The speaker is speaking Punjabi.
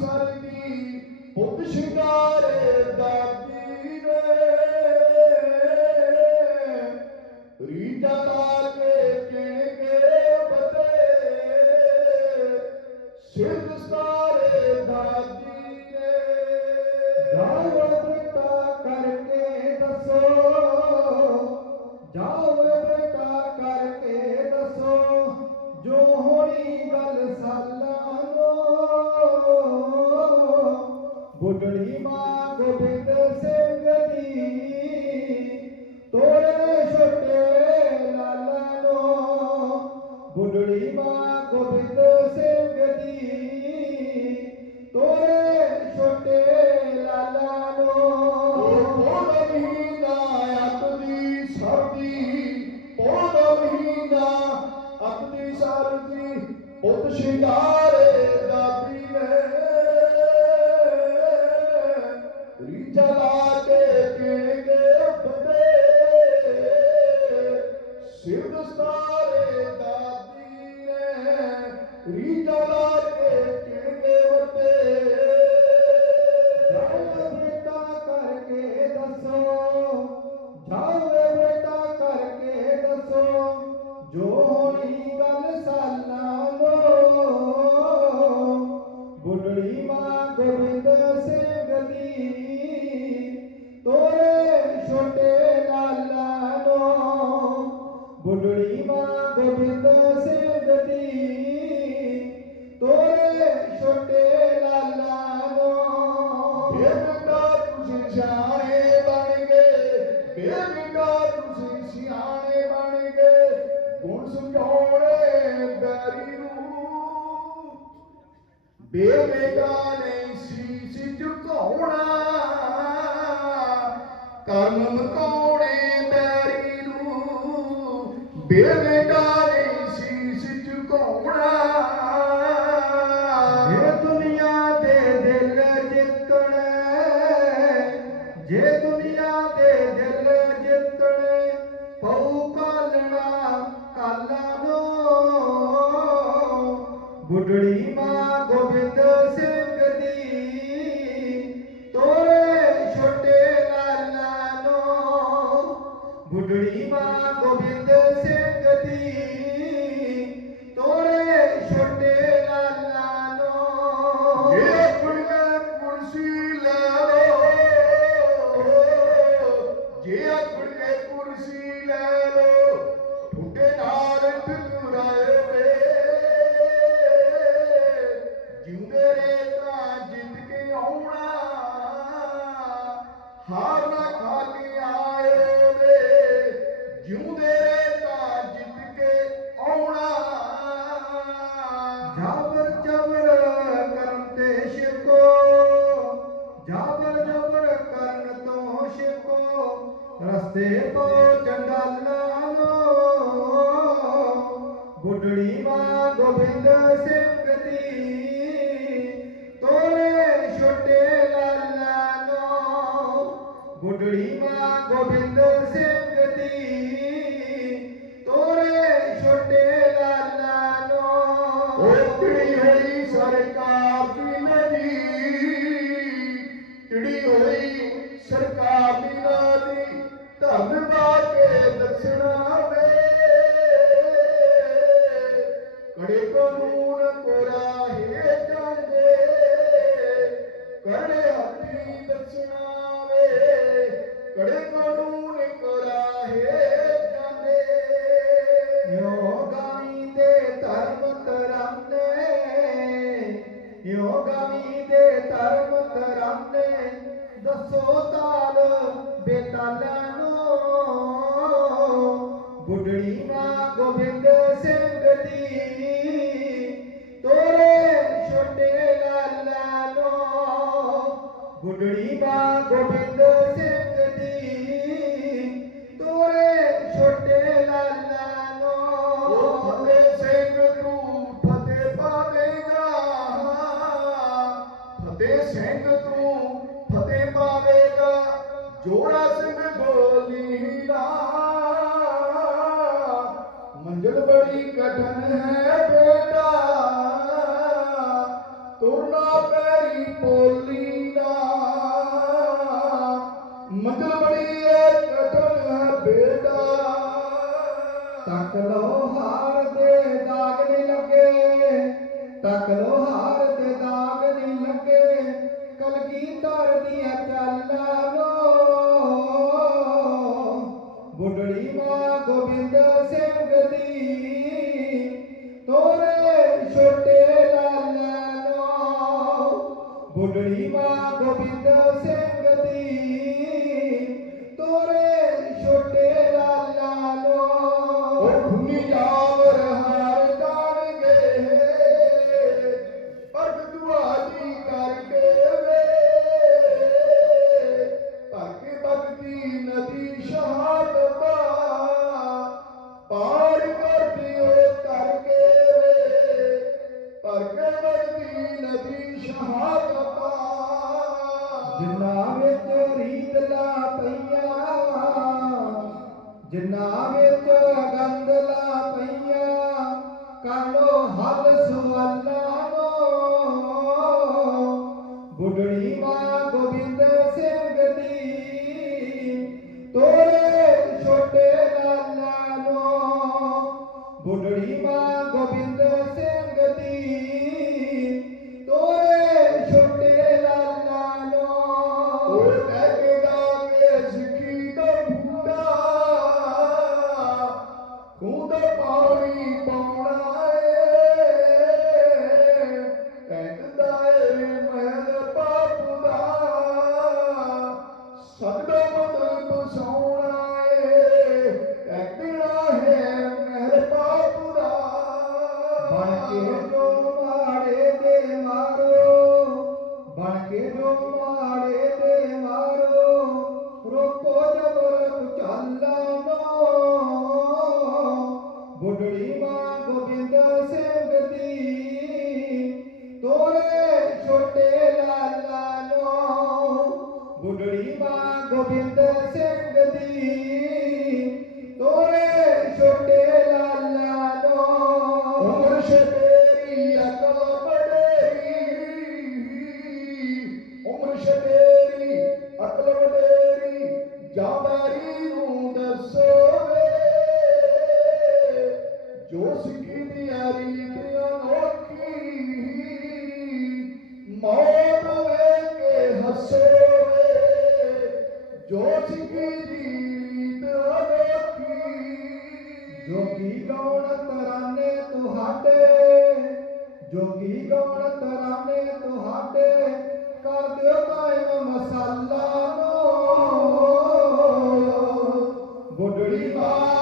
ਸਰਦੀ ਉਦ ਸ਼ਿੰਗਾਰੇ ਦਾ ਸਰਦੀ ਉਤ ਸ਼ਿੰਗਾਰੇ ਦਾ ਪੀਰੇ ਰੀਜਾ ਲਾ ਕੇ ਕਿਣ ਉੱਠਦੇ ਸਿਰ ਦਸਤਾਰੇ ਦਾ ਪੀਰੇ ਰੀਜਾ ਲਾ ਬੁੱਢੜੀ ਮਾਂ ਗੋਬਿੰਦ ਸਿੰਘ ਦੀ। ਤੋਰੇ ਛੋਟੇ ਲਾਲਾਂ ਨੂੰ। ਬੇਬਿੰਦਾ ਤੁਸੀਂ ਸਿਆਣੇ ਬਣ ਗਏ। ਬੇਬਿੰਦਾ ਤੁਸੀਂ ਸਿਆਣੇ ਬਣ ਗਏ। ਗੁਣ ਸਮਝਾਉਣੇ ਬੈਰੀ ਨੂੰ। ਬੇਬਿੰਦਾ ਨੇ ਸੀਸ ਝੁਕਾਉਣਾ। ਕਰਮ ਮਕਾਉਣੇ ਨੂੰ ਸੀਸ ਝੁਕਾਉਣਾ ਜੇ ਦੁਨੀਆ ਦੇ ਦਿਲ ਜਿੱਤਣੇ, ਜੇ ਦੁਨੀਆ ਦੇ ਦਿਲ ਜਿੱਤਣੇ ਪਉ ਕਾਲਣਾ ਕਾਲਾ ਨੂੰ। ਬੁੱਢੜੀ ਮਾਂ ਗੋਬਿੰਦ ਆਉਣਾ। ਹਾਰ ਨਾ ਖਾ ਆਏ ਵੇ। ਜਿਉਂਦੇ ਰੇ ਤਾਂ ਜਿੱਤ ਕੇ ਆਉਣਾ। ਜਾਬਰ ਜਬਰ ਕਰਨ ਤੇ ਸ਼ਿਕੋ ਜਾਬਰ ਜਬਰ ਕਰਨ ਤੋਂ ਸ਼ਿਕੋ ਰਸਤੇ ਤੋਂ ਚੰਡਾਲਾਂ ਨੂੰ ਗੁੱਡੜੀ ਮਾਂ ਗੋਬਿੰਦ ਸਿੰਘ ਬੁੱਢੜੀ ਮਾਂ ਗੋਬਿੰਦ ਸਿੰਘ ਦੀ, ਤੋਰੇ ਛੋਟੇ ਲਾਲਾਂ ਨੂੰ। ਉਹ ਹੋਈ ਸਰਕਾਰ ਦੀ ਨਦੀ ਚਿੜੀ ਹੋਈ ਸਰਕਾਰ ਦੀ। ਨਦੀ ਧੰਨ ਪਾ ਕੇ ਦੱਸਣਾ ਵੇ। ਕੜੇ ਕਾਨੂੰਨ ਕੋਰਾ ਯੋਗਾਵੀ ਦੇ ਧਰਮ ਤਰਾਨੇ ਦਸੋ ਤਾਲ ਬੇਤਾਲਾਂ ਨੂੰ। ਬੁੱਢੜੀ ਮਾਂ ਗੋਬਿੰਦ ਸਿੰਘ ਦੀ, ਤੋਰੇ ਛੋਟੇ ਲਾਲਾਂ ਨੂੰ। ਬੁੱਢੜੀ ਮਾਂ ਗੋਬਿੰਦ ਸਿੰਘ ਜੋੜਾ ਬੋਲੀ ਦਾ। ਮੰਜ਼ਲ ਬੜੀ ਕਠਨ ਹੈ ਬੇਟਾ। ਤੁਰਨਾ ਪੈਰੀ ਪੋਲੀ ਦਾ। ਮੰਜ਼ਲ ਬੜੀ ਹੈ ਕਠਨ ਹੈ ਬੇਟਾ। ਤੱਕ ਲੋ ਹਾਰ ਦੇ ਦਾਗ ਨਹੀਂ ਲੱਗੇ। ਤੱਕ ਲੋ ਹਾਰ ਦੇ ਦਾਗ ਨਹੀਂ ਲੱਗੇ। ਕਲਗੀ ਧਰ ਹੈ ਚਾਲਾਂ ਛੋਟੇ ਲਾਲਾਂ ਲੋ ਬੁੱਢੜੀ ਮਾਂ ਗੋਬਿੰਦ ਸਿੰਘ ਜਿੰਨਾ ਵਿੱਚ ਰੀਤ ਲਾ ਪਈਆਂ, ਜਿੰਨਾ ਵਿੱਚ ਗੰਦ ਲਾ ਪਈਆਂ ਕਰ ਲੋ ਹੱਲ ਸਵਾਲਾਂ ਨੂੰ, ਬੁੱਢੜੀ ਮਾਂ ਮਾਰੋ ਬਣ ਕੇ ਮਾੜੇ ਦੇ ਮਾਰੋ ਰੋਕੋ ਜਬਰ ਪੁਚਾਲਾ ਬੁੱਢੜੀ ਮਾਂ ਗੋਬਿੰਦ ਸਿੰਘ ਦੀ। ਤੋਰੇ ਛੋਟੇ ਲਾਲਾ ਨੋ ਬੁੱਢੜੀ ਮਾਂ ਗੋਬਿੰਦ ਸਿੰਘ ਦੀ। ਤੋਰੇ ਛੋਟੇ ਲਾਲਾ ਨੋ ਉਮਰ ਸ਼ਤੇਰੀ ਅਕਲ ਵਡੇਰੀ। ਉਮਰ ਸ਼ਤੇਰੀ ਅਕਲ ਵਡੇਰੀ। ਜਾਬਾਰੀ ਨੂੰ ਦੱਸੋ ਵੇ। ਜੋ ਸਿੱਖੀ ਦੀ ਰੀਤ ਅਨੋਖੀ ਜੋਗੀ ਗਾਉਣ ਤਰਾਨੇ ਤੁਹਾਡੇ ਜੋਗੀ ਗਾਉਣ ਤਰਾਨੇ ਤੁਹਾਡੇ, ਕਰ ਦਿਓ ਕਾਇਮ ਮਸਾਲਾ ਨੋ। ਬੁੱਢੜੀ ਮਾਂ